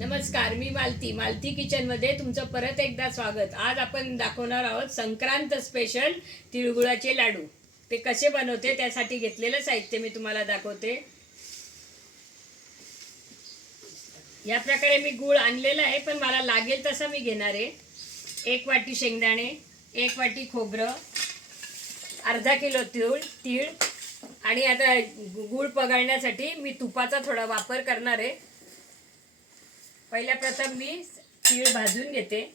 नमस्कार, मी मालती किचनमध्ये तुमचं परत एकदा स्वागत। आज आपण दाखवणार आहोत संक्रांत स्पेशल तिळगुळाचे लाडू। ते कसे बनवते त्यासाठी घेतलेलं साहित्य मी तुम्हाला दाखवते। या प्रकारे मी गूळ आणलेला आहे, पण मला लागेल तसा मी घेणार आहे। 1 वाटी शेंगदाणे, 1 वाटी खोबरं, अर्धा किलो तीळ आणि आता गूळ पगाळण्यासाठी मी तुपाचा थोडा वापर करणार आहे। पहिल्या प्रथम मी तीळ भाजून घेते।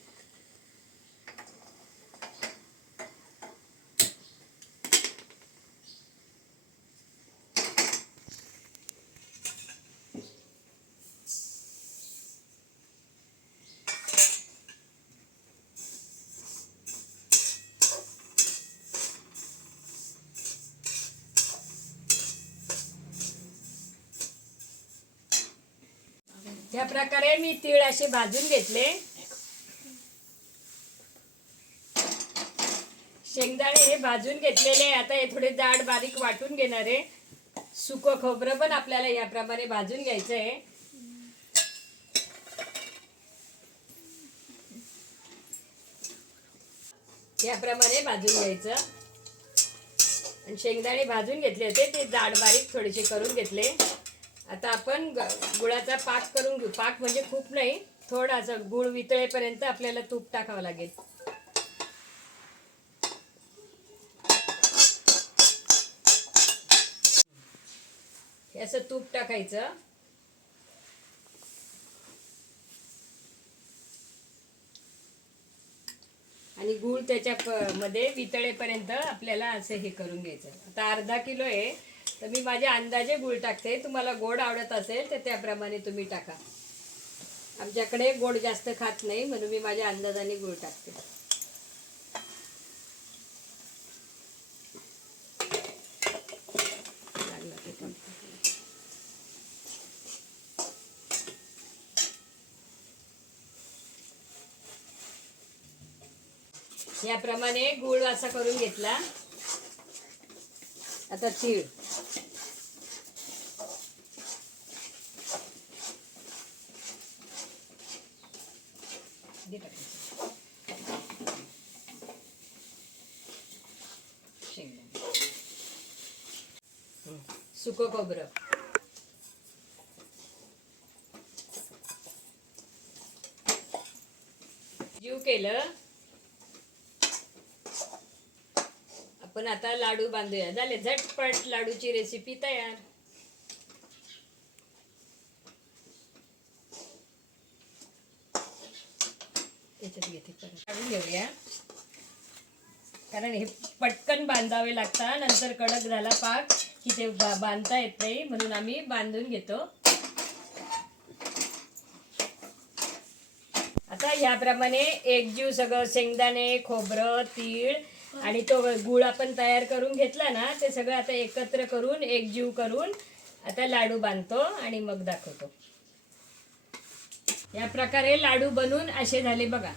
या प्रकारे मी तीळ असे भाजून घेतले। शेंगदाणे हे भाजून घेतलेले। आता हे थोडे जाड बारीक वाटून घेणार आहे। सुकं खोबरं पण आपल्याला याप्रमाणे भाजून घ्यायचं आहे। याप्रमाणे भाजून घ्यायचं। आणि शेंगदाणे भाजून घेतले होते ते जाड बारीक थोडेसे करून घेतले। आता आपण गुळाचा पाक करून घेऊ। पाक म्हणजे खूप नाही, थोडासा गुळ वितळेपर्यंत आपल्याला तूप टाकावं लागेल। असं तूप टाकायचं आणि गूळ त्याच्या मध्ये वितळेपर्यंत आपल्याला असं हे करून घ्यायचं। आता अर्धा किलो आहे, तर मी माझ्या अंदाजे गूळ टाकते। तुम्हाला गोड आवडत असेल तर त्याप्रमाणे तुम्ही टाका। आमच्याकडे गोड जास्त खात नाही, म्हणून मी माझ्या अंदाजाने गूळ टाकते। याप्रमाणे गूळ असा करून घेतला। आता तीळ, सुकं खोबरं, जीव केलं। आपण आता लाडू बांधूया। झाले, झटपट लाडूची रेसिपी तयार। याच्यात घेते परत काढून घेऊया, कारण हे पटकन बांधावे लागतात। नंतर कडक झाला पाक की ते बांधता येत नाही, म्हणून आम्ही बांधून घेतो। आता याप्रमाणे एकजीव सगळं शेंगदाणे, खोबरं, तीळ आणि तो गूळ आपण तयार करून घेतला ना, ते सगळं आता एकत्र करून एकजीव करून आता लाडू बांधतो आणि मग दाखवतो। या प्रकारे लाडू बनवून असे झाले बघा।